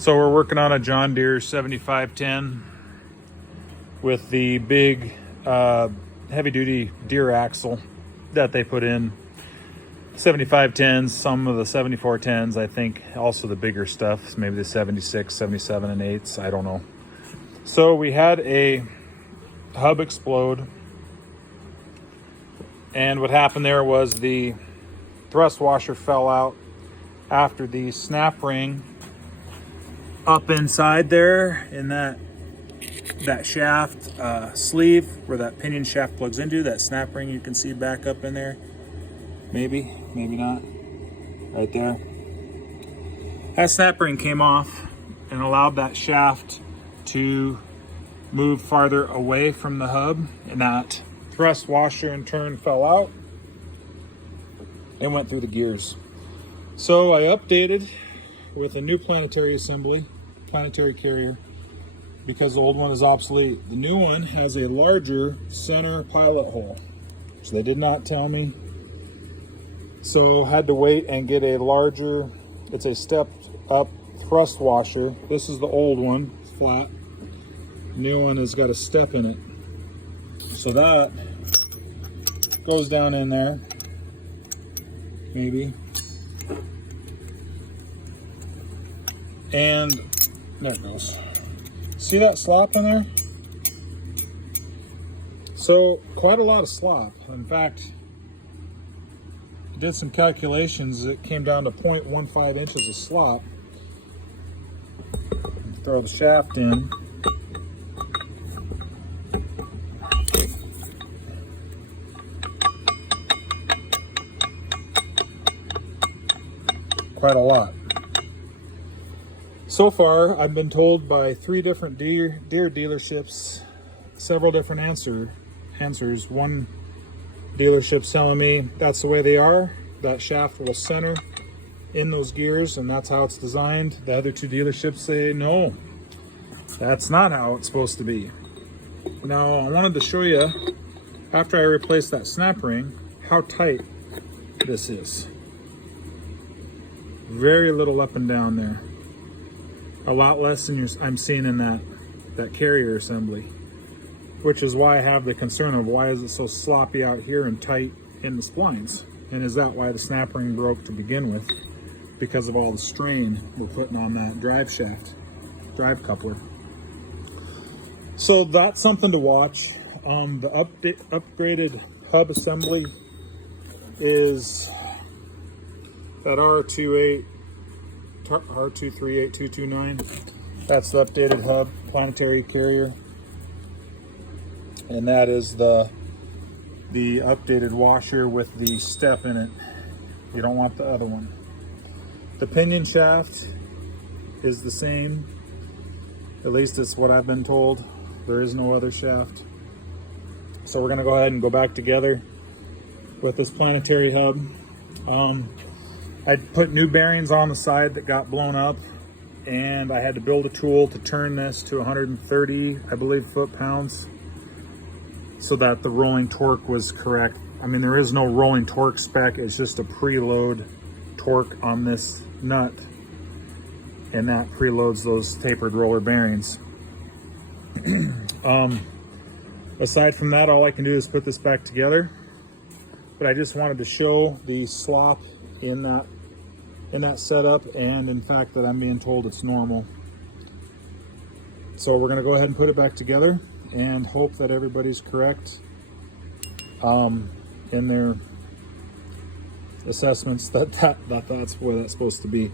So we're working on a John Deere 7510 with the big heavy-duty Deere axle that they put in. 7510s, some of the 7410s, I think, also the bigger stuff, maybe the 76, 77 and 8s, I don't know. So we had a hub explode, and what happened there was the thrust washer fell out after the snap ring up inside there in that shaft sleeve where that pinion shaft plugs into, that snap ring you can see back up in there. Maybe not. Right there. That snap ring came off and allowed that shaft to move farther away from the hub, and that thrust washer in turn fell out and went through the gears. So I updated with a new planetary assembly, planetary carrier, because the old one is obsolete. The new one has a larger center pilot hole, which they did not tell me. So had to wait and get a larger, it's a stepped up thrust washer. This is the old one, flat. The new one has got a step in it. So that goes down in there, maybe. And there it goes. See that slop in there? So quite a lot of slop. In fact, I did some calculations. It came down to 0.15 inches of slop. Throw the shaft in. Quite a lot. So far, I've been told by 3 different Deere dealerships, several different answers. One dealership's telling me that's the way they are. That shaft will center in those gears, and that's how it's designed. The other 2 dealerships say, no, that's not how it's supposed to be. Now, I wanted to show you, after I replaced that snap ring, how tight this is. Very little up and down there. A lot less than I'm seeing in that carrier assembly, which is why I have the concern of why is it so sloppy out here and tight in the splines, and is that why the snap ring broke to begin with? Because of all the strain we're putting on that drive coupler. So that's something to watch. The upgraded hub assembly is that R238229. That's the updated hub planetary carrier, and that is the updated washer with the step in it. You don't want the other one. The pinion shaft is the same, at least it's what I've been told. There is no other shaft. So we're gonna go ahead and go back together with this planetary hub. I put new bearings on the side that got blown up, and I had to build a tool to turn this to 130, I believe, foot-pounds, so that the rolling torque was correct. I mean, there is no rolling torque spec, it's just a preload torque on this nut, and that preloads those tapered roller bearings. Aside from that, all I can do is put this back together, but I just wanted to show the slop in that setup, and in fact that I'm being told it's normal. So we're going to go ahead and put it back together and hope that everybody's correct in their assessments that's where that's supposed to be.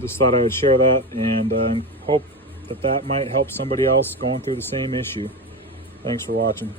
Just thought I would share that, and hope that might help somebody else going through the same issue. Thanks for watching.